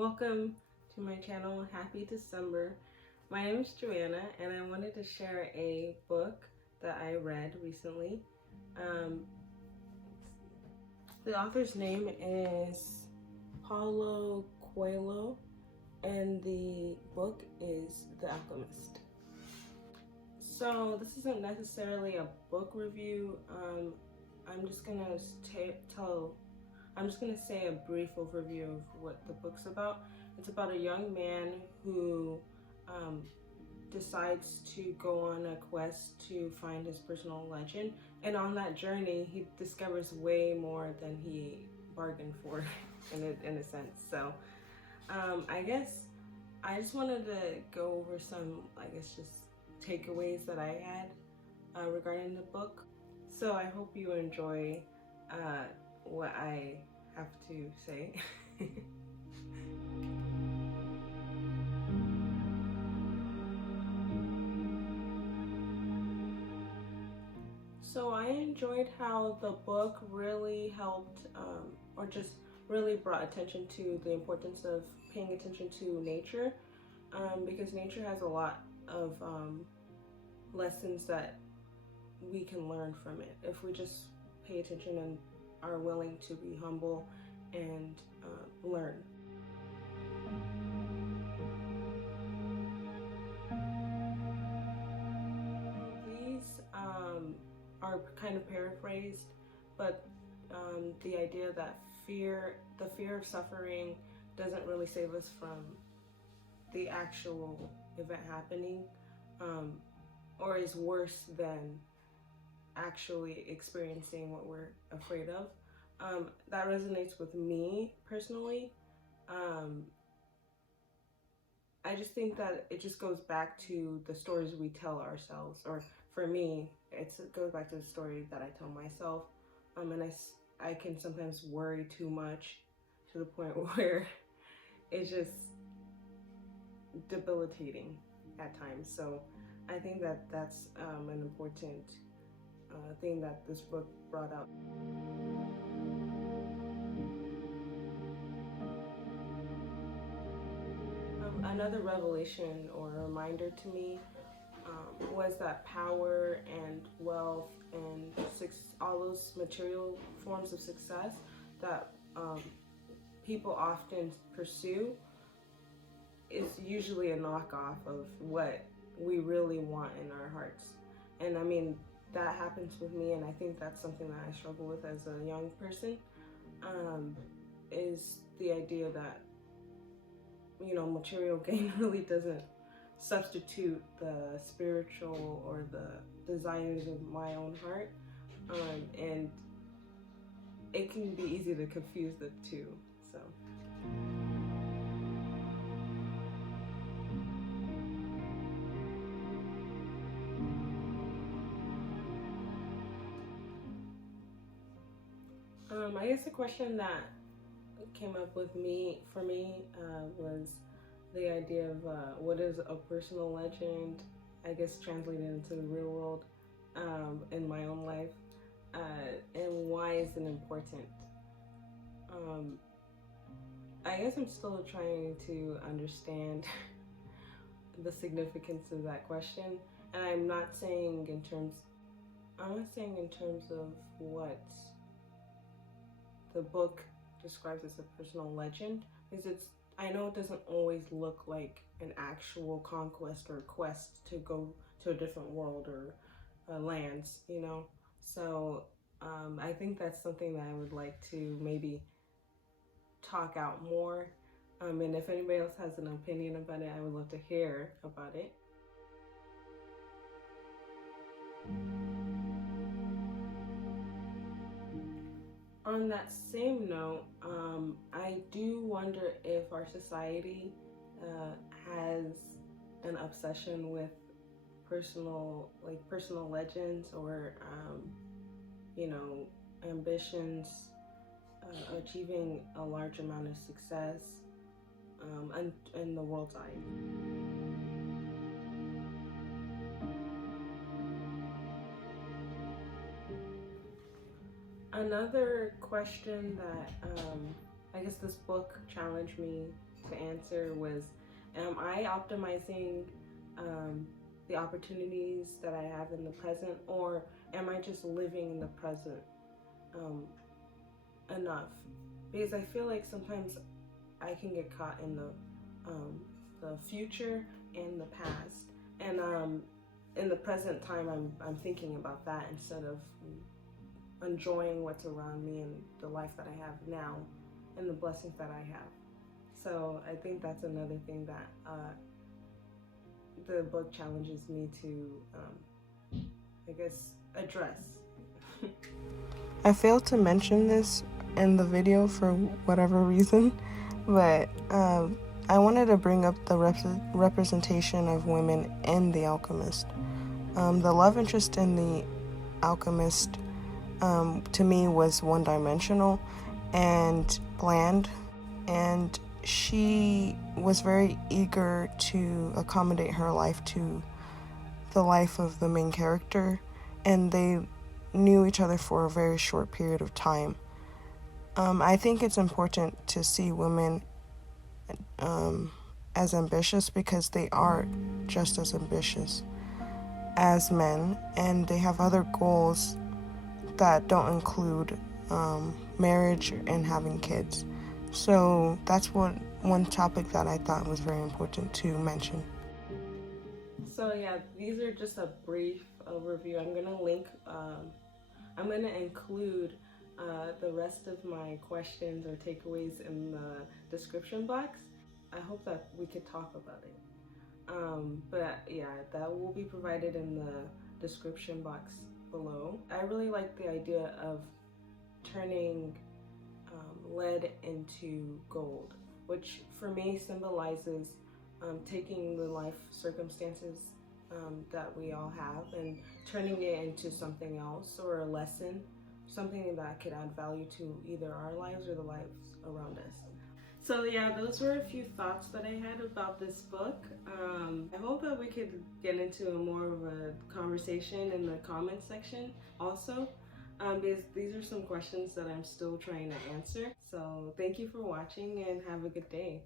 Welcome to my channel. Happy December. My name is Joanna and I wanted to share a book that I read recently. The author's name is Paulo Coelho and the book is The Alchemist. So this isn't necessarily a book review. I'm just gonna say a brief overview of what the book's about. It's about a young man who decides to go on a quest to find his personal legend, and on that journey he discovers way more than he bargained for in a sense. So I guess I just wanted to go over some, just takeaways that I had regarding the book. So I hope you enjoy what I have to say. So I enjoyed how the book really helped, or just really brought attention to the importance of paying attention to nature, because nature has a lot of lessons that we can learn from it if we just pay attention and are willing to be humble and learn. These are kind of paraphrased, but the idea that the fear of suffering doesn't really save us from the actual event happening, or is worse than actually experiencing what we're afraid of. That resonates with me personally. I just think that it just goes back to the stories we tell ourselves, or for me, it goes back to the story that I tell myself. And I can sometimes worry too much to the point where it's just debilitating at times. So I think that that's an important thing that this book brought up. Another revelation or reminder to me was that power and wealth and all those material forms of success that people often pursue is usually a knockoff of what we really want in our hearts. And I mean, that happens with me, and I think that's something that I struggle with as a young person, is the idea that, material gain really doesn't substitute the spiritual or the desires of my own heart, and it can be easy to confuse the two. So. I guess the question that came up for me was the idea of what is a personal legend, I guess translated into the real world, in my own life, and why is it important? I guess I'm still trying to understand the significance of that question, and I'm not saying in terms of what the book describes as a personal legend, because I know it doesn't always look like an actual conquest or quest to go to a different world or lands, So I think that's something that I would like to maybe talk out more. And if anybody else has an opinion about it, I would love to hear about it. On that same note, I do wonder if our society has an obsession with personal legends, or ambitions, achieving a large amount of success in the world's eye. Another question that I guess this book challenged me to answer was, am I optimizing the opportunities that I have in the present, or am I just living in the present enough? Because I feel like sometimes I can get caught in the future and the past, and in the present time I'm thinking about that instead of enjoying what's around me and the life that I have now and the blessings that I have. So I think that's another thing that the book challenges me to, I guess, address. I failed to mention this in the video for whatever reason, but I wanted to bring up the representation of women in The Alchemist. The love interest in The Alchemist, to me, was one-dimensional and bland, and she was very eager to accommodate her life to the life of the main character, and they knew each other for a very short period of time. I think it's important to see women as ambitious because they are just as ambitious as men, and they have other goals that don't include marriage and having kids. So that's one topic that I thought was very important to mention. So yeah, these are just a brief overview. I'm gonna include the rest of my questions or takeaways in the description box. I hope that we could talk about it. But yeah, that will be provided in the description box below. I really like the idea of turning lead into gold, which for me symbolizes taking the life circumstances that we all have and turning it into something else or a lesson, something that could add value to either our lives or the lives around us. So yeah, those were a few thoughts that I had about this book. I hope that we could get into a more of a conversation in the comments section also, because these are some questions that I'm still trying to answer. So thank you for watching and have a good day.